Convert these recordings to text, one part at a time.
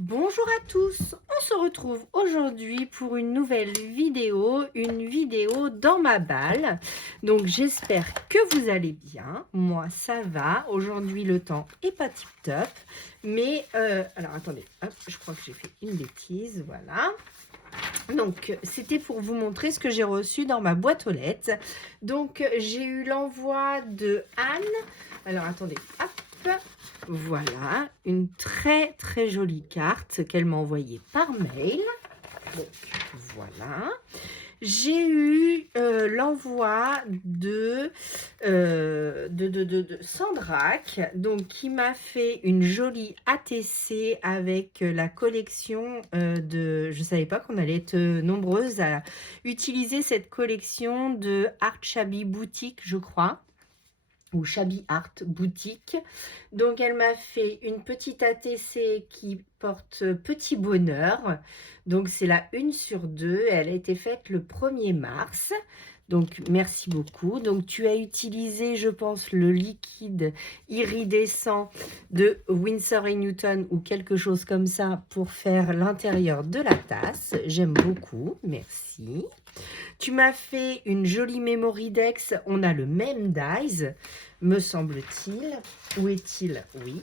Bonjour à tous, on se retrouve aujourd'hui pour une nouvelle vidéo, une vidéo dans ma balle. Donc j'espère que vous allez bien, moi ça va, aujourd'hui le temps est pas tip top, mais alors attendez, hop, je crois que j'ai fait une bêtise, voilà. Donc c'était pour vous montrer ce que j'ai reçu dans ma boîte aux lettres. Donc j'ai eu l'envoi de Anne, alors attendez, hop. Voilà, une très très jolie carte qu'elle m'a envoyée par mail. Donc voilà. J'ai eu l'envoi de Sandrac, donc qui m'a fait une jolie ATC avec la collection de... Je ne savais pas qu'on allait être nombreuses à utiliser cette collection de Art Shabby Boutique, je crois, ou Shabby Art Boutique. Donc elle m'a fait une petite ATC qui porte Petit Bonheur. Donc c'est la 1/2. Elle a été faite le 1er mars. Donc merci beaucoup. Donc tu as utilisé, je pense, le liquide iridescent de Winsor & Newton ou quelque chose comme ça pour faire l'intérieur de la tasse. J'aime beaucoup. Merci. Tu m'as fait une jolie Memory Dex. On a le même dies, me semble-t-il. Où est-il? Oui.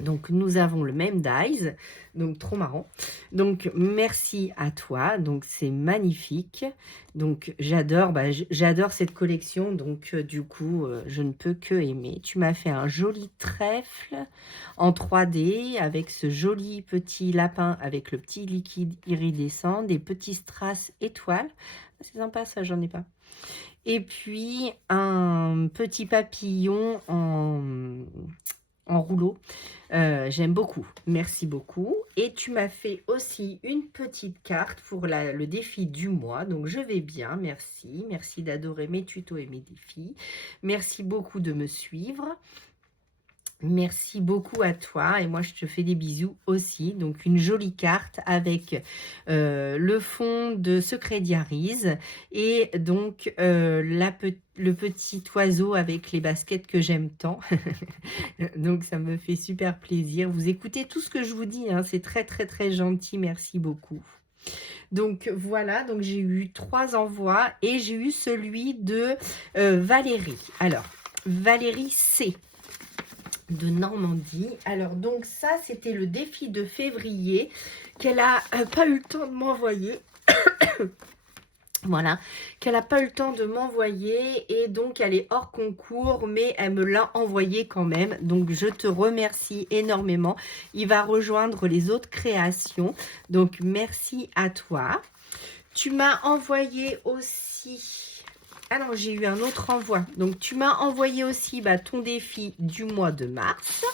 Donc, nous avons le même dies. Donc, trop marrant. Donc, merci à toi. Donc, c'est magnifique. Donc, j'adore j'adore cette collection. Donc, du coup, je ne peux que aimer. Tu m'as fait un joli trèfle en 3D avec ce joli petit lapin avec le petit liquide iridescent, des petits strass étoiles. C'est sympa, ça, j'en ai pas. Et puis, un petit papillon en rouleau. J'aime beaucoup. Merci beaucoup. Et tu m'as fait aussi une petite carte pour le défi du mois. Donc, je vais bien. Merci. Merci d'adorer mes tutos et mes défis. Merci beaucoup de me suivre. Merci beaucoup à toi et moi je te fais des bisous aussi. Donc une jolie carte avec le fond de Secret Diaries et donc le petit oiseau avec les baskets que j'aime tant. Donc ça me fait super plaisir. Vous écoutez tout ce que je vous dis, hein, c'est très très très gentil. Merci beaucoup. Donc voilà, donc j'ai eu 3 envois et j'ai eu celui de Valérie. Alors Valérie C de Normandie. Alors donc ça c'était le défi de février qu'elle a pas eu le temps de m'envoyer. Voilà, qu'elle n'a pas eu le temps de m'envoyer et donc elle est hors concours mais elle me l'a envoyé quand même. Donc je te remercie énormément. Il va rejoindre les autres créations. Donc merci à toi. Tu m'as envoyé aussi... Ah non, j'ai eu un autre envoi. Donc, tu m'as envoyé aussi ton défi du mois de mars.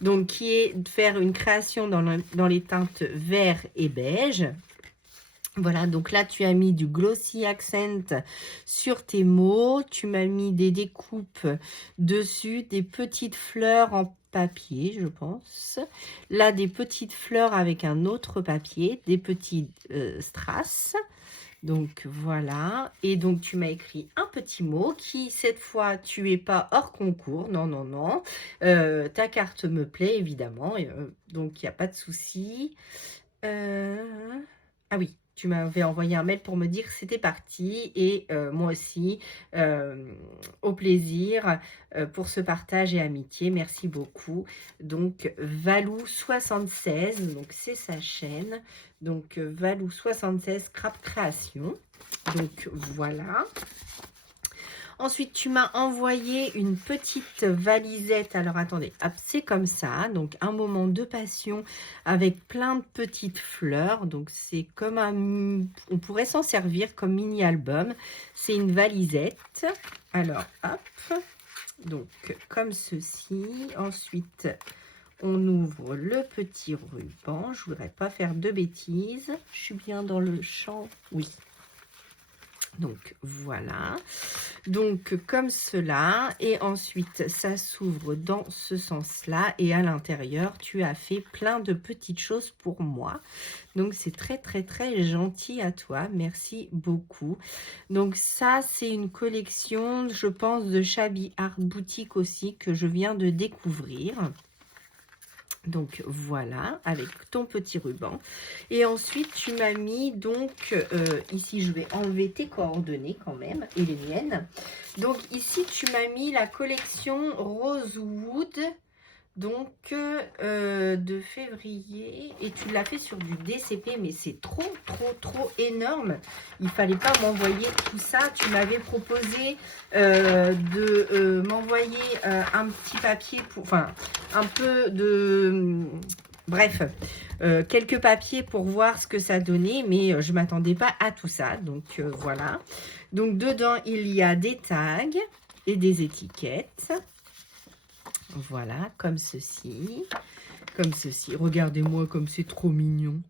Donc, qui est de faire une création dans les teintes vert et beige. Voilà, donc là, tu as mis du glossy accent sur tes mots. Tu m'as mis des découpes dessus, des petites fleurs en papier, je pense. Là, des petites fleurs avec un autre papier, des petits strass. Donc voilà, et donc tu m'as écrit un petit mot qui cette fois tu es pas hors concours, non non non, ta carte me plaît évidemment, donc il n'y a pas de souci. Ah oui, tu m'avais envoyé un mail pour me dire que c'était parti et moi aussi, au plaisir pour ce partage et amitié, merci beaucoup. Donc Valou76, donc c'est sa chaîne, donc Valou76 Scrap Création, donc voilà. Ensuite, tu m'as envoyé une petite valisette. Alors, attendez, c'est comme ça. Donc, un moment de passion avec plein de petites fleurs. Donc, c'est comme un... On pourrait s'en servir comme mini-album. C'est une valisette. Alors, hop. Donc, comme ceci. Ensuite, on ouvre le petit ruban. Je ne voudrais pas faire de bêtises. Je suis bien dans le champ. Oui. Donc voilà, donc comme cela, et ensuite ça s'ouvre dans ce sens-là, et à l'intérieur tu as fait plein de petites choses pour moi, donc c'est très très très gentil à toi, merci beaucoup. Donc ça c'est une collection, je pense, de Shabby Art Boutique aussi, que je viens de découvrir. Donc voilà, avec ton petit ruban. Et ensuite, tu m'as mis donc, ici je vais enlever tes coordonnées quand même, et les miennes. Donc ici, tu m'as mis la collection Rosewood, donc de février. Et tu l'as fait sur du DCP, mais c'est trop énorme. Il fallait pas m'envoyer tout ça. Tu m'avais proposé de m'envoyer un petit papier, pour, enfin un peu de... Bref, quelques papiers pour voir ce que ça donnait, mais je ne m'attendais pas à tout ça. Donc voilà. Donc dedans, il y a des tags et des étiquettes. Voilà, comme ceci. Comme ceci. Regardez-moi comme c'est trop mignon.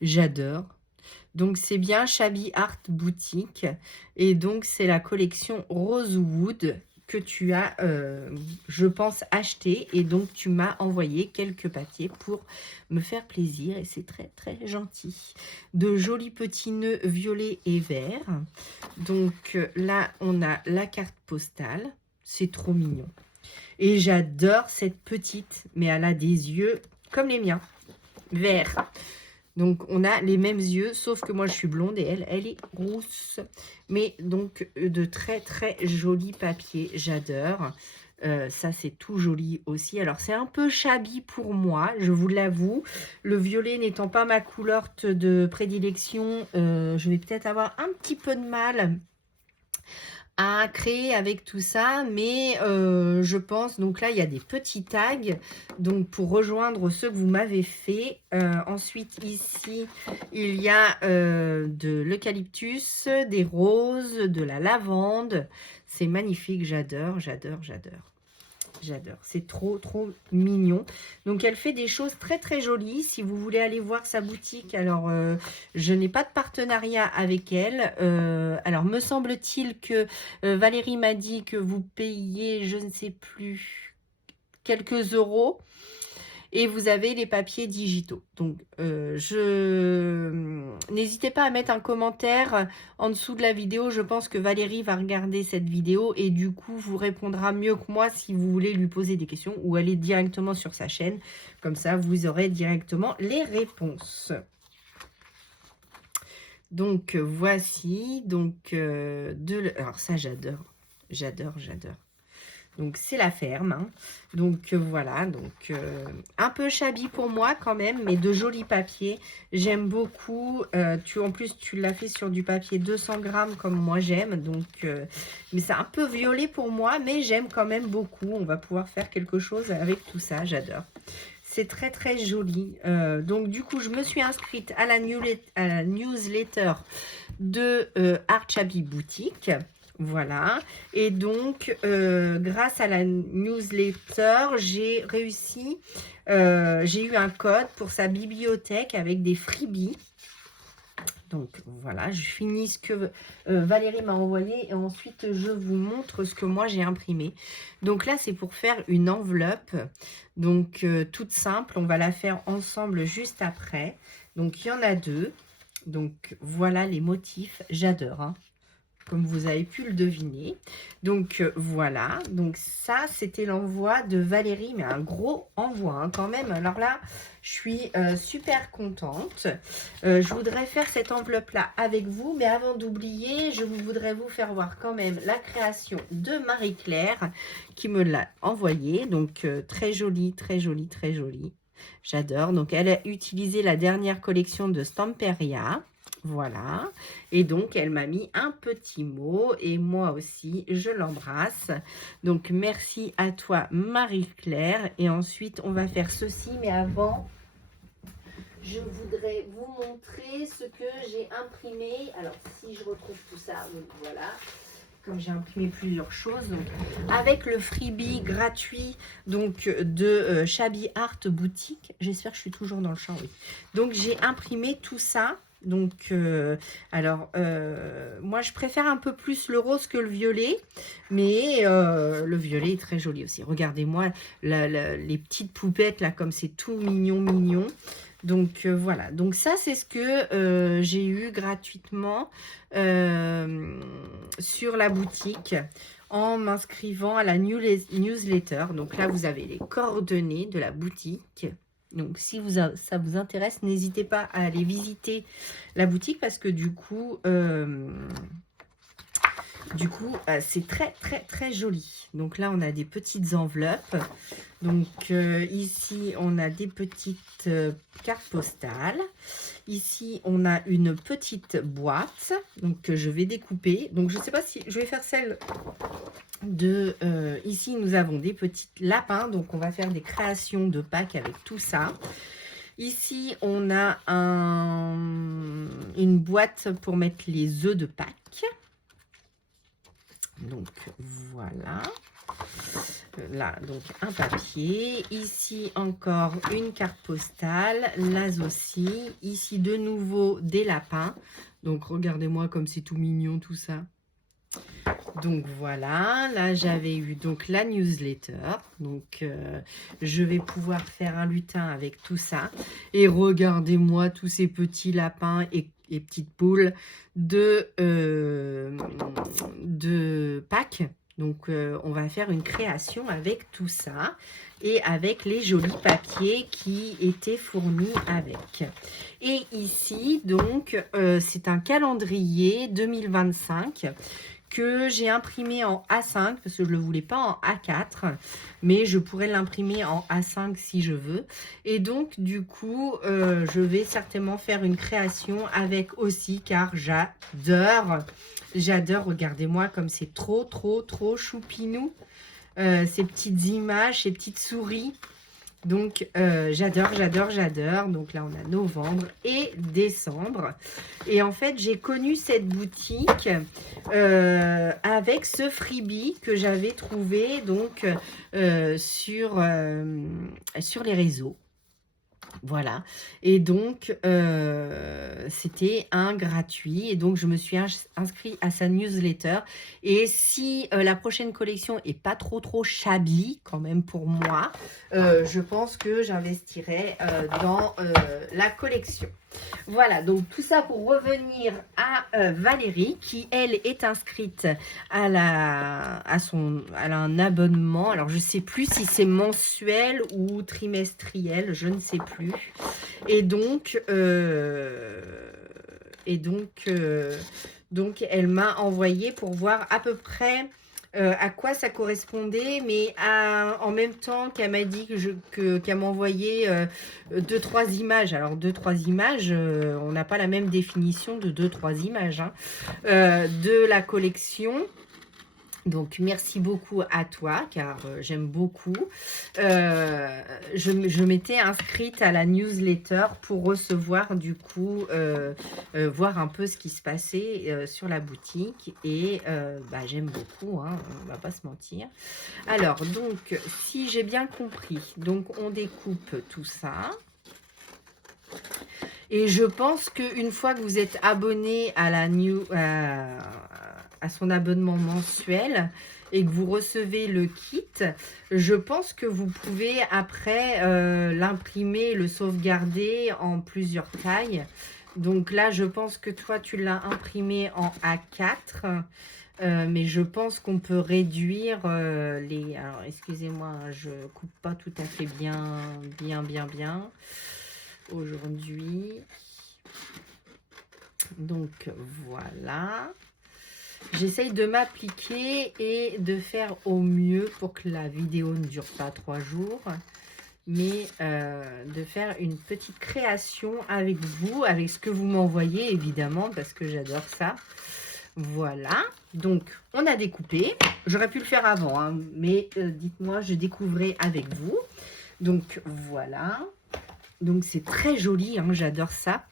J'adore. Donc c'est bien Shabby Art Boutique. Et donc c'est la collection Rosewood que tu as, je pense, acheté. Et donc tu m'as envoyé quelques papiers pour me faire plaisir. Et c'est très gentil. De jolis petits nœuds violets et verts. Donc là, on a la carte postale. C'est trop mignon. Et j'adore cette petite, mais elle a des yeux comme les miens, verts. Donc, on a les mêmes yeux, sauf que moi, je suis blonde et elle est rousse. Mais donc, de très jolis papiers, j'adore. Ça, c'est tout joli aussi. Alors, c'est un peu shabby pour moi, je vous l'avoue. Le violet n'étant pas ma couleur de prédilection, je vais peut-être avoir un petit peu de mal à créer avec tout ça, mais je pense, donc là il y a des petits tags, donc pour rejoindre ceux que vous m'avez fait. Ensuite ici il y a de l'eucalyptus, des roses, de la lavande. C'est magnifique, j'adore. J'adore, c'est trop mignon. Donc elle fait des choses très jolies. Si vous voulez aller voir sa boutique, alors je n'ai pas de partenariat avec elle. Alors me semble-t-il que Valérie m'a dit que vous payez, je ne sais plus, quelques euros. Et vous avez les papiers digitaux. Donc, n'hésitez pas à mettre un commentaire en dessous de la vidéo. Je pense que Valérie va regarder cette vidéo et du coup, vous répondra mieux que moi si vous voulez lui poser des questions ou aller directement sur sa chaîne. Comme ça, vous aurez directement les réponses. Donc, voici. Donc, alors ça, j'adore. Donc, c'est la ferme. Hein. Donc, voilà. Donc, un peu shabby pour moi quand même, mais de jolis papiers. J'aime beaucoup. En plus, tu l'as fait sur du papier 200 grammes comme moi j'aime. Donc, mais c'est un peu violet pour moi, mais j'aime quand même beaucoup. On va pouvoir faire quelque chose avec tout ça. J'adore. C'est très joli. Donc, du coup, je me suis inscrite à la newsletter de Art Shabby Boutique. Voilà, et donc grâce à la newsletter, j'ai réussi, j'ai eu un code pour sa bibliothèque avec des freebies. Donc voilà, je finis ce que Valérie m'a envoyé et ensuite je vous montre ce que moi j'ai imprimé. Donc là, c'est pour faire une enveloppe, donc toute simple, on va la faire ensemble juste après. Donc il y en a deux, donc voilà les motifs, j'adore, hein. Comme vous avez pu le deviner. Donc, voilà. Donc, ça, c'était l'envoi de Valérie, mais un gros envoi hein, quand même. Alors là, je suis super contente. Je voudrais faire cette enveloppe-là avec vous, mais avant d'oublier, je voudrais vous faire voir quand même la création de Marie-Claire qui me l'a envoyée. Donc, très jolie. J'adore. Donc, elle a utilisé la dernière collection de Stamperia. Voilà, et donc elle m'a mis un petit mot et moi aussi je l'embrasse. Donc merci à toi Marie-Claire et ensuite on va faire ceci, mais avant je voudrais vous montrer ce que j'ai imprimé. Alors si je retrouve tout ça, donc voilà. Comme j'ai imprimé plusieurs choses, donc avec le freebie gratuit donc de Shabby Art Boutique. J'espère que je suis toujours dans le champ, oui. Donc j'ai imprimé tout ça. Donc, moi, je préfère un peu plus le rose que le violet, mais le violet est très joli aussi. Regardez-moi les petites poupettes, là, comme c'est tout mignon. Donc, voilà. Donc, ça, c'est ce que j'ai eu gratuitement sur la boutique en m'inscrivant à la newsletter. Donc, là, vous avez les coordonnées de la boutique. Donc, si ça vous intéresse, n'hésitez pas à aller visiter la boutique parce que du coup, c'est très, très, très joli. Donc là, on a des petites enveloppes. Donc ici, on a des petites cartes postales. Ici, on a une petite boîte donc, que je vais découper. Donc, je ne sais pas si je vais faire celle de... ici, nous avons des petits lapins. Donc, on va faire des créations de Pâques avec tout ça. Ici, on a une boîte pour mettre les œufs de Pâques. Donc, voilà. Là, donc, un papier. Ici, encore une carte postale. Là aussi. Ici, de nouveau, des lapins. Donc, regardez-moi comme c'est tout mignon, tout ça. Donc, voilà. Là, j'avais eu donc la newsletter. Donc, je vais pouvoir faire un lutin avec tout ça. Et regardez-moi tous ces petits lapins et petites poules de Pâques. Donc, on va faire une création avec tout ça et avec les jolis papiers qui étaient fournis avec. Et ici, donc, c'est un calendrier 2025 que j'ai imprimé en A5 parce que je ne le voulais pas en A4, mais je pourrais l'imprimer en A5 si je veux. Et donc, du coup, je vais certainement faire une création avec aussi, car j'adore, regardez-moi comme c'est trop, trop, trop choupinou, ces petites images, ces petites souris. Donc, j'adore, j'adore, j'adore. Donc là, on a novembre et décembre. Et en fait, j'ai connu cette boutique avec ce freebie que j'avais trouvé donc sur les réseaux. Voilà, et donc c'était un gratuit et donc je me suis inscrite à sa newsletter. Et si la prochaine collection est pas trop shabby quand même pour moi, je pense que j'investirai dans la collection. Voilà, donc tout ça pour revenir à Valérie qui, elle, est inscrite à un abonnement. Alors, je ne sais plus si c'est mensuel ou trimestriel, je ne sais plus. Et donc, elle m'a envoyé pour voir à peu près à quoi ça correspondait, mais en même temps qu'elle m'a dit qu'elle m'envoyait 2-3 images. Alors 2-3 images, on n'a pas la même définition de 2-3 images hein, de la collection. Donc, merci beaucoup à toi, car j'aime beaucoup. Je m'étais inscrite à la newsletter pour recevoir, du coup, voir un peu ce qui se passait sur la boutique. Et j'aime beaucoup, hein, on va pas se mentir. Alors, donc, si j'ai bien compris, donc on découpe tout ça. Et je pense qu'une fois que vous êtes abonné à à son abonnement mensuel et que vous recevez le kit, je pense que vous pouvez après l'imprimer, le sauvegarder en plusieurs tailles. Donc là, je pense que toi, tu l'as imprimé en A4. Mais je pense qu'on peut réduire les... Alors, excusez-moi, je coupe pas tout à fait bien aujourd'hui. Donc, voilà. J'essaye de m'appliquer et de faire au mieux pour que la vidéo ne dure pas 3 jours. Mais de faire une petite création avec vous, avec ce que vous m'envoyez, évidemment, parce que j'adore ça. Voilà, donc on a découpé. J'aurais pu le faire avant, hein, mais dites-moi, je découvrais avec vous. Donc voilà. Donc c'est très joli, hein, j'adore ça.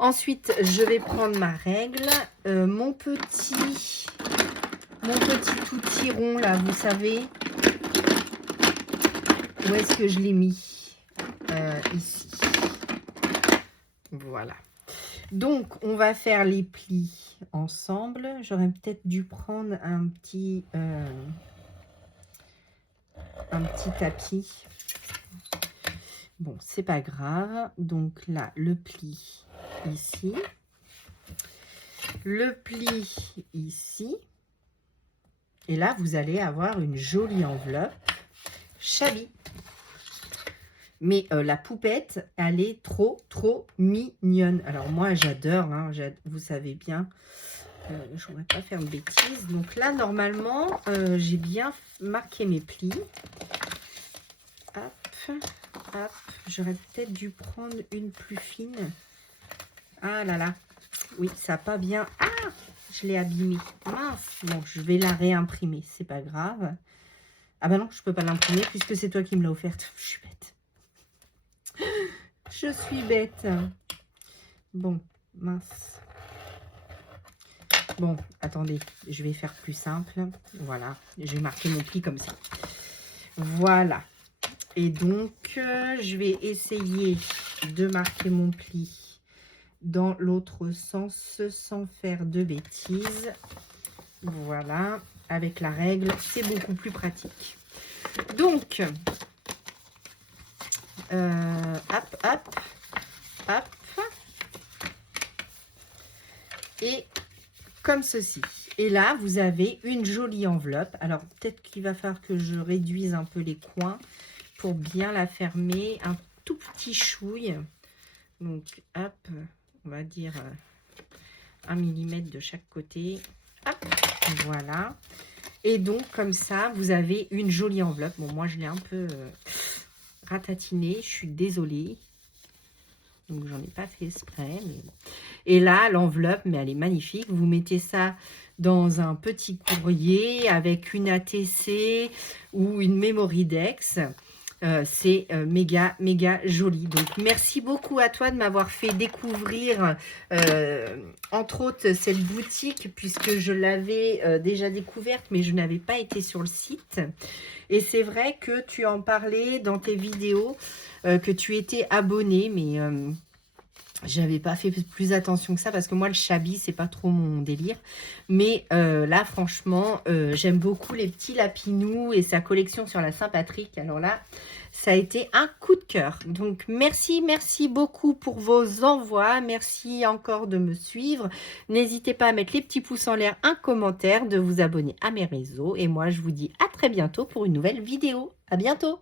Ensuite, je vais prendre ma règle. Mon petit outil rond là, vous savez. Où est-ce que je l'ai mis ici. Voilà. Donc, on va faire les plis ensemble. J'aurais peut-être dû prendre un petit tapis. Bon, c'est pas grave. Donc là, le pli ici. Le pli ici. Et là, vous allez avoir une jolie enveloppe shabby. Mais la poupette, elle est trop, trop mignonne. Alors moi, j'adore, hein, vous savez bien. Je ne voudrais pas faire de bêtises. Donc là, normalement, j'ai bien marqué mes plis. Hop, hop. J'aurais peut-être dû prendre une plus fine. Ah là là. Oui, ça n'a pas bien... Ah, je l'ai abîmée. Mince. Bon, je vais la réimprimer. C'est pas grave. Ah bah non, je peux pas l'imprimer puisque c'est toi qui me l'as offerte. Je suis bête. Je suis bête. Bon, mince. Bon, attendez, je vais faire plus simple. Voilà, je vais marquer mon pli comme ça. Voilà. Et donc, je vais essayer de marquer mon pli dans l'autre sens sans faire de bêtises. Voilà, avec la règle, c'est beaucoup plus pratique. Donc, hop, hop, hop. Et comme ceci. Et là, vous avez une jolie enveloppe. Alors, peut-être qu'il va falloir que je réduise un peu les coins pour bien la fermer. Un tout petit chouille. Donc, hop, on va dire 1 mm de chaque côté. Hop, voilà. Et donc, comme ça, vous avez une jolie enveloppe. Bon, moi, je l'ai un peu ratatinée. Je suis désolée. Donc, j'en ai pas fait exprès. Mais... Et là, l'enveloppe, mais elle est magnifique. Vous mettez ça dans un petit courrier avec une ATC ou une Memorydex. C'est méga, méga joli. Donc, merci beaucoup à toi de m'avoir fait découvrir, entre autres, cette boutique, puisque je l'avais déjà découverte, mais je n'avais pas été sur le site. Et c'est vrai que tu en parlais dans tes vidéos, que tu étais abonné, mais... j'avais pas fait plus attention que ça parce que moi le Chabi c'est pas trop mon délire, mais là franchement j'aime beaucoup les petits lapinous et sa collection sur la Saint-Patrick. Alors là ça a été un coup de cœur. Donc merci beaucoup pour vos envois, merci encore de me suivre, n'hésitez pas à mettre les petits pouces en l'air, un commentaire, de vous abonner à mes réseaux et moi je vous dis à très bientôt pour une nouvelle vidéo. À bientôt.